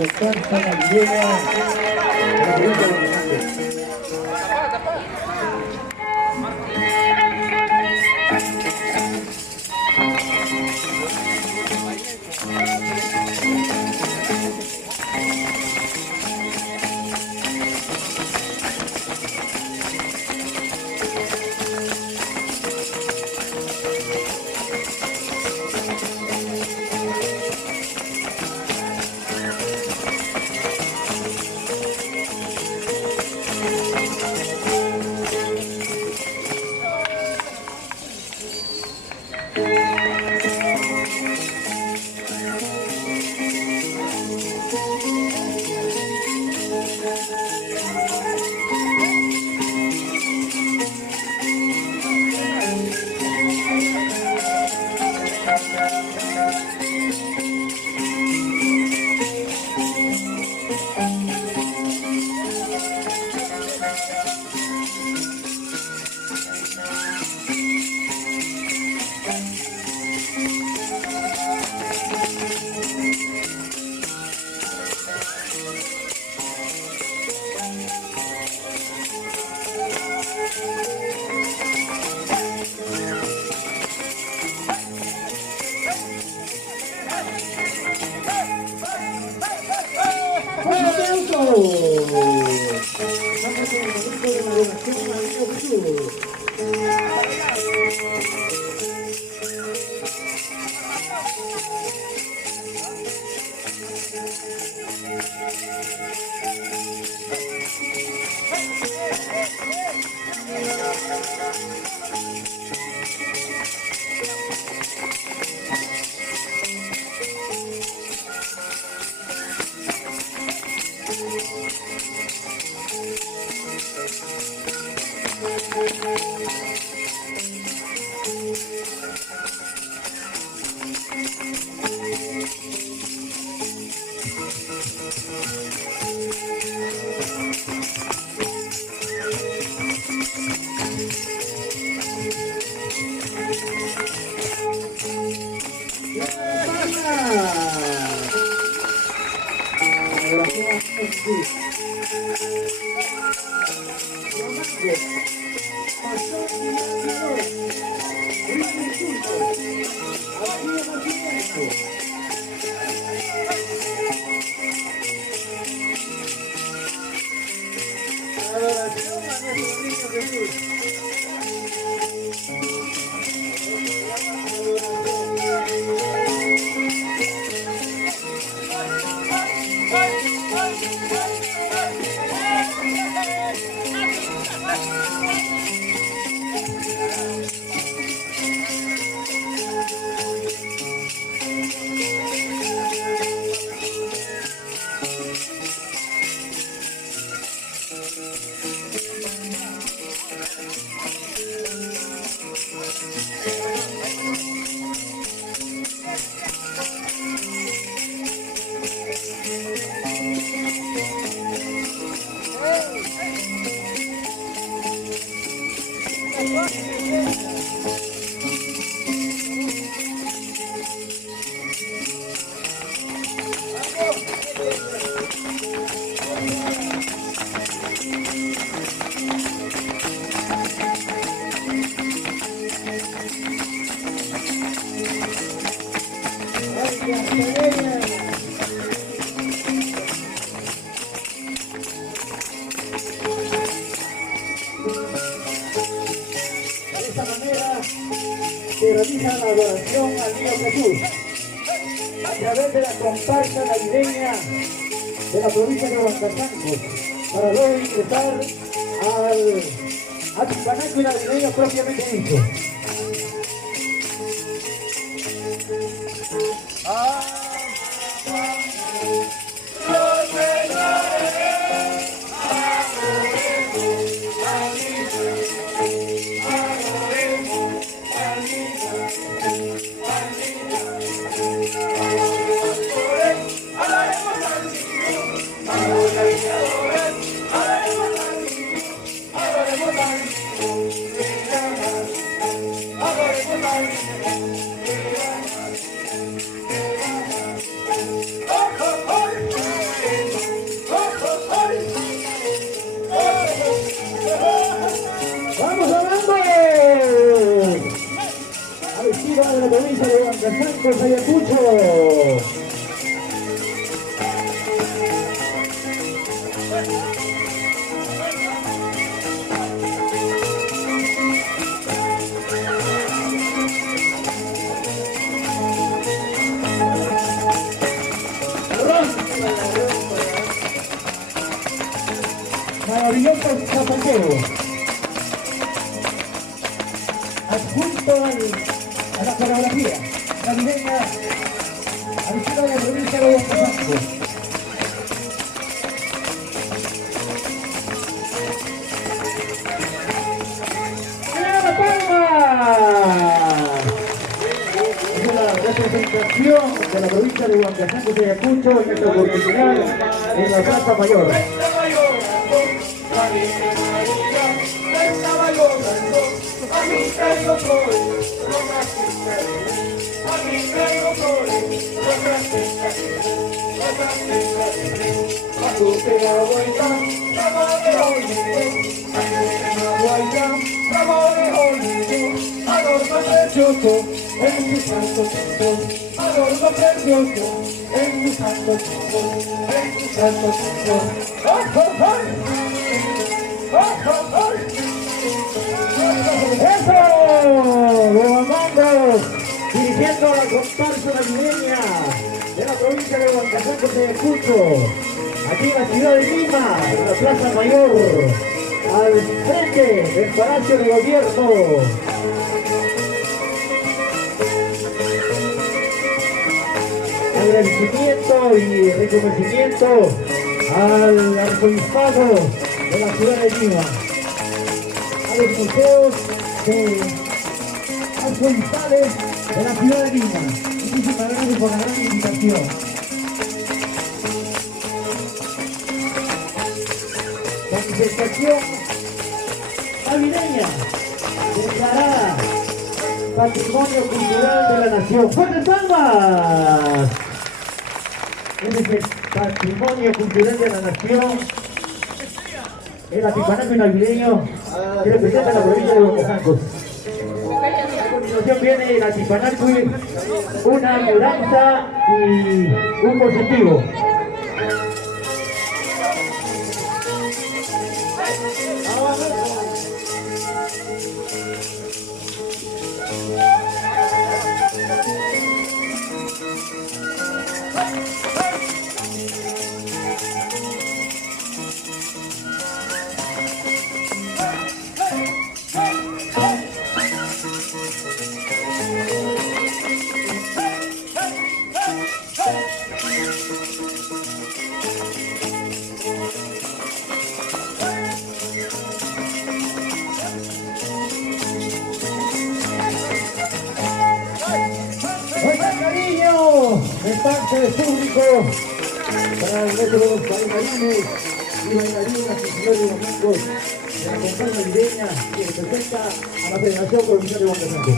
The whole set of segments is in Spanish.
Comparsa navideña de la provincia de Buenos Aires. Se realiza la adoración al Niño Jesús a través de la comparsa navideña de la provincia de Huancasanco para luego ingresar al Atipaнаco navideño propiamente dicho. de Huancasancos, Ayacucho. Maravilloso zapatero, adjunto a la coreografía navideña habitual de la provincia de Huancasancos. ¡La palma! Es la representación de la provincia de Huancasancos de Ayacucho en esta oportunidad en la Plaza Mayor. ¡Eso! ¡Gobernando! Dirigiendo a la comparsa navideña de la provincia de Huancasancos de Ayacucho, aquí en la ciudad de Lima, en la Plaza Mayor, al frente del Palacio de Gobierno. Agradecimiento y reconocimiento al arzobispado de la ciudad de Lima, a los museos arzobispales de la ciudad de Lima. Muchísimas gracias por la gran invitación. Manifestación navideña declarada Patrimonio Cultural de la Nación. ¡Fuertes palmas! Es el Patrimonio Cultural de la Nación, el atipanaco navideño que representa a la provincia de Huancasancos. A continuación viene el atipanaco, una añoranza y un positivo. De parte del público para nuestros bailarines y bailarinas y señores amigos de la comparsa navideña que representa a la Federación Provincial de Huancasancos.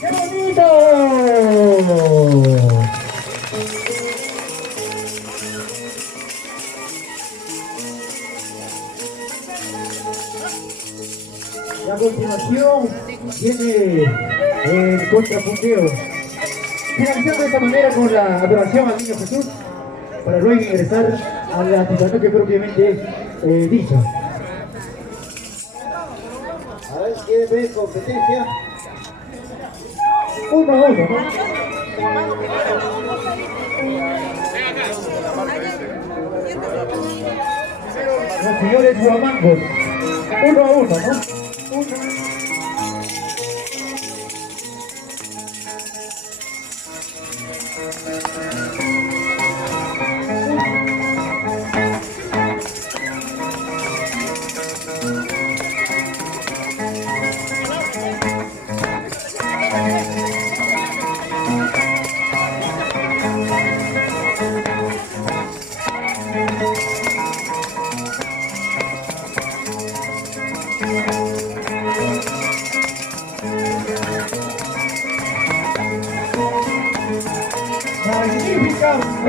¡Qué bonito! Y a continuación viene el contrapunteo. Finalizando de esta manera con la adoración al Niño Jesús, para luego ingresar a la actividad que propiamente dicha. A ver, ¿quieren ver competencia? 1 a 1, ¿no? Los señores guamangos. 1 a 1, ¿no? 1.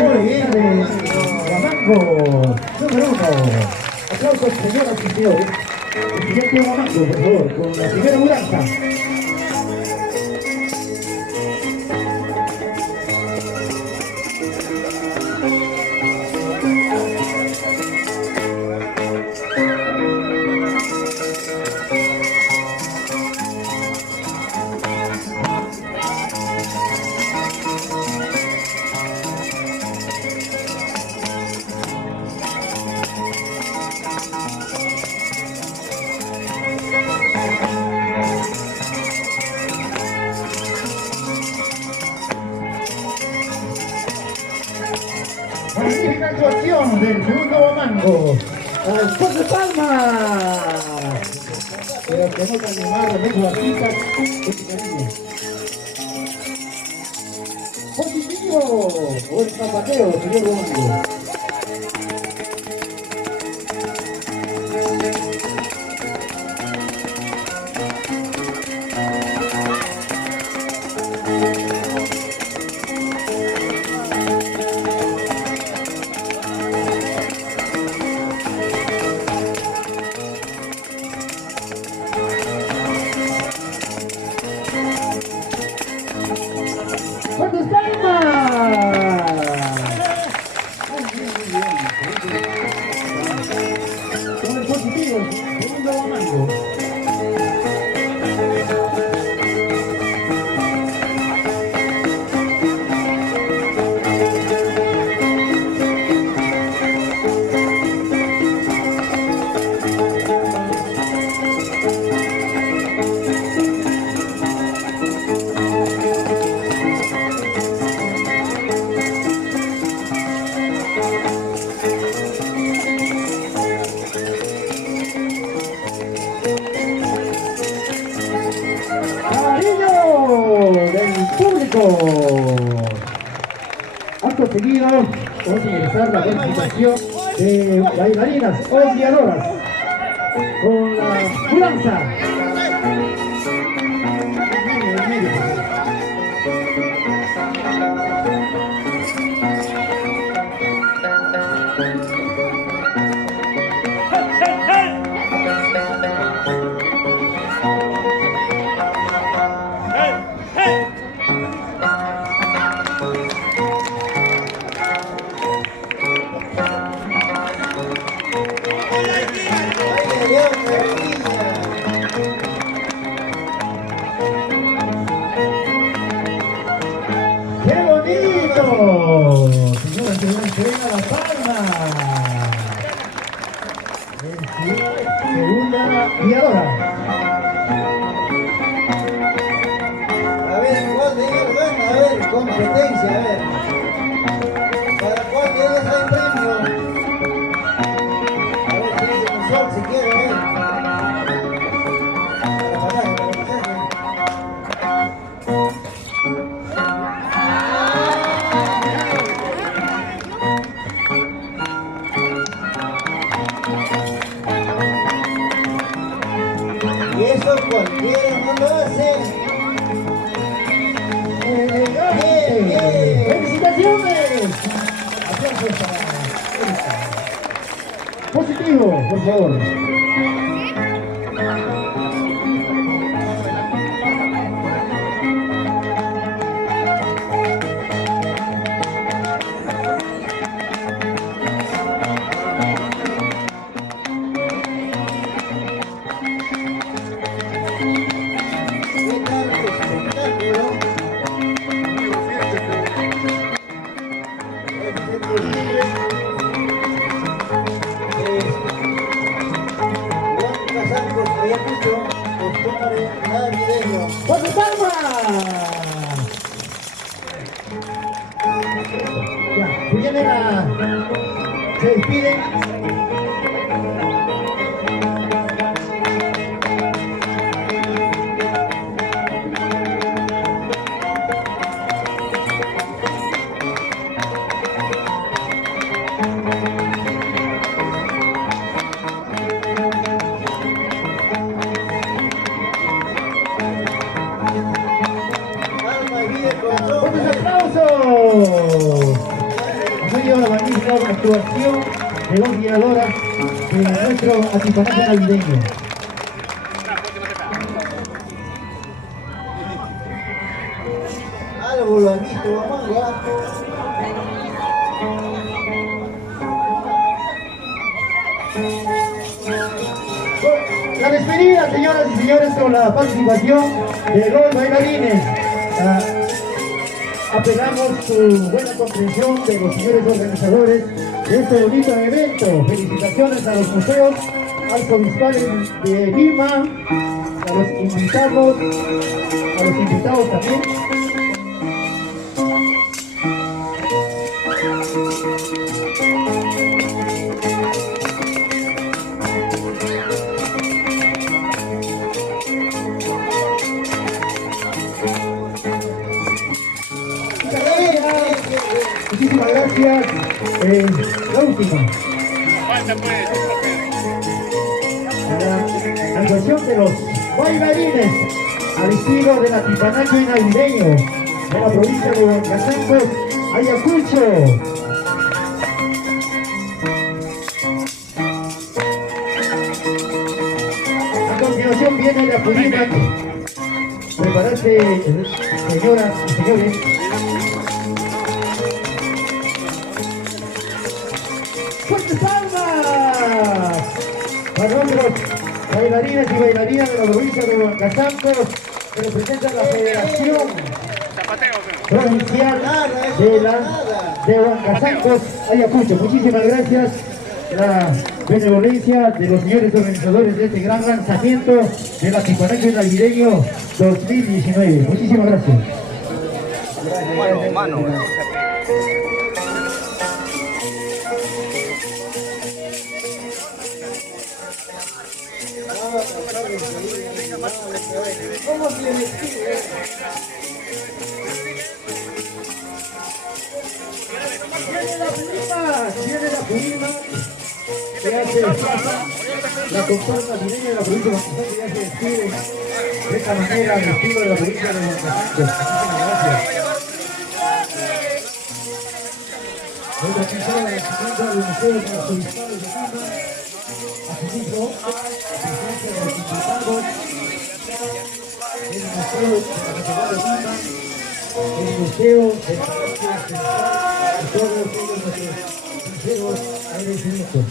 Muy bien. de Huamango, número 1. Aplausos, señoras y señores. El siguiente Huamango, por favor, con la primera mudanza. Magnífica actuación del segundo Huamango. ¡Al fuerte palmas! Pero que no te animaron, es guapita, es cariño. Positivo, buen zapateo, señor Huamango. ¡Fuertes palmas! Con el positivo, segundo Huamango. ¡Cariño del público! Acto seguido, vamos a ingresar la participación de bailarinas odiadoras con la mudanza. ¡Qué bonito! Señora, que venga la palma. Segunda guiadora. A ver, ¿cuál de ellos gana? A ver, competencia, a ver. ¿Para cuál de ellos hay premio? A ver, si dice un sol, si quiere, a ver. Para pasar, para pasar. Y eso cualquiera no lo hace. ¡Elegante! Bien. ¡Felicitaciones! Aplausos para Erika. Positivo, por favor. ¿Qué tal espectáculo? Juan Casarcos Ayacucho, costumbre navideño. ¡Fuerte palmas! Ya, viene se despiden. Alma y vida, corazón. ¡Fuertes aplausos! medio de la magnífica actuación de dos guiadoras de nuestro atipanaje navideño. Algo lo han visto, mamá, ya. La despedida, señoras y señores, con la participación de los bailarines. Apelamos su buena comprensión de los señores organizadores de este bonito evento. Felicitaciones a los museos, al Obispado de Lima, a los invitados también. Muchísimas gracias. La última. La actuación de los bailarines al estilo del atipanacho navideño de la provincia de Huancasangos, Ayacucho. A continuación viene la Apurímac. Prepararse, señoras y señores. ¡Fuertes palmas! Para nuestros bailarines y bailarinas de la provincia de Huancasangos, que representan la Federación Provincial de Huancasangos, Ayacucho. Muchísimas gracias. La benevolencia de los señores organizadores de este gran lanzamiento del atipanacho navideño 2019. Muchísimas gracias. Mano. ¿Cómo se le Viene la Apurímac, que hace la comparsa navideña de la provincia de Huancasangos, que ya se despide de esta manera al estilo de la provincia de Huancasangos. Muchísimas gracias. Hoy aquí está la presidenta del Museo de los Obispado de Lima, asimismo, la presencia de los invitados del Museo de la Catedral de Lima, el Museo de la Parroquia Central, y todos nuestros sinceros agradecimientos.